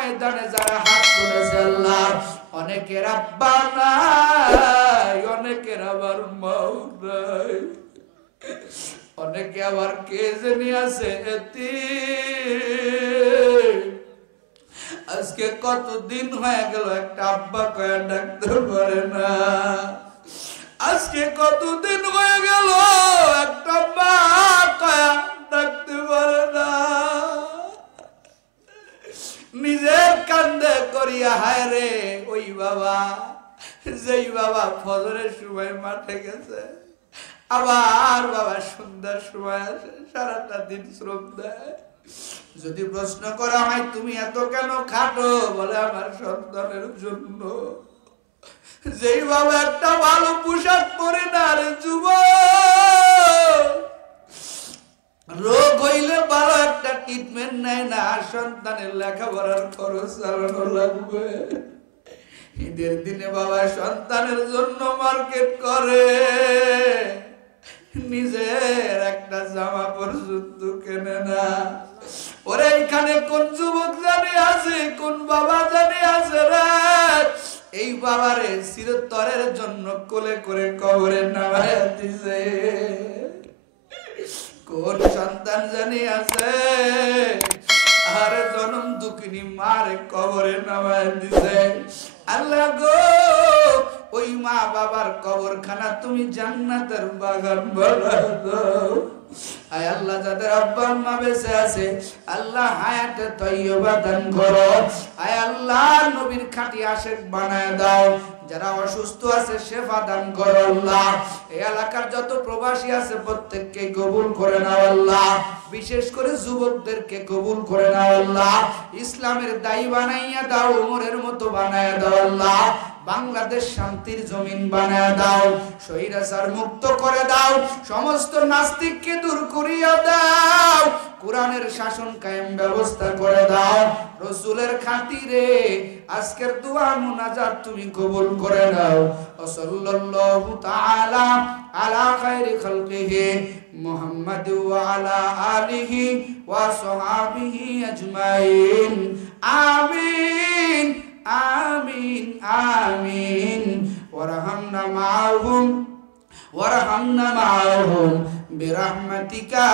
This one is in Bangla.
ময়দানে যারা হাত তুলেছে আল্লাহ, অনেকের আব্বা নাই, অনেকের আবার মাও নাই, অনেকে আবার কে জানি আছে এতিম। আজকে কতদিন হয়ে গেল একটা আব্বা কয়া ডাকতে পারে না। আজকে কতদিন হয়ে গেল একটা মা কয়া ডাকতে পারে না। নিজের কান্দে করিয়া হায় রে ওই বাবা, যেই বাবা ফজরের সময় মাঠে গেছে, আবার বাবা সন্ধ্যার সময় আসে, সারাটা দিন শ্রম দেয়। যদি প্রশ্ন করা হয় তুমি এত কেন খাটো, বলে আমার সন্তানের জন্য। যেই বাবা একটা ভালো পোশাক পরে না রে যুবক, রোগ হইলে ভালো একটা ট্রিটমেন্ট নেয় না, সন্তানের লেখাপড়ার খরচ চালানো লাগবে। ঈদের দিনে বাবা সন্তানের জন্য মার্কেট করে, নিজের একটা জামা পর্যন্ত কেনে না। ওরে এখানে কোন যুবক জানি আছে, কোন বাবা জানি আছে রে, এই বাবারে চিরতরের জন্য কোলে করে কবরে নামায়া দিছে। কোন সন্তান জানি আছে, আর জনম দুঃখিনী মারে কবরে নামায়া দিছে। আল্লাহ গো, ওই মা বাবার কবরখানা তুমি জান্নাতের বাগান বানাও দাও। আয় আল্লাহ, যাদের আব্বা আম্মা বেঁচে আছে আল্লাহ হায়াতে তয়্যবা দান করো। আয় আল্লাহ, নবীর খাঁটি আশিক বানায় দাও। যারা অসুস্থ আছে শেফা দান করো আল্লাহ। এই এলাকার যত প্রবাসী আছে প্রত্যেককে কবুল করে নাও আল্লাহ। বিশেষ করে যুবকদেরকে কবুল করে নাও আল্লাহ। ইসলামের দায়ী বানাইয়া দাও, ওমরের মতো বানাইয়া দাও আল্লাহ। বাংলাদেশ শান্তির জমিন বানায় দাও, স্বৈরাচার মুক্ত করে দাও, সমস্ত নাস্তিককে দূর করিয়া দাও, কোরআনের শাসন কায়েম ব্যবস্থা করে দাও। রাসূলের খাতিরে আজকের দোয়া মুনাজাত তুমি কবুল করে নাও। সাল্লাল্লাহু তাআলা আলা খায়রি খালকিহি মুহাম্মাদ ওয়া আলা আলিহি ওয়া সাহবিহি আজমাইন। আমিন আমিন আমিন। ওয়ারহামনা মাআহুম বিরহমাতিকা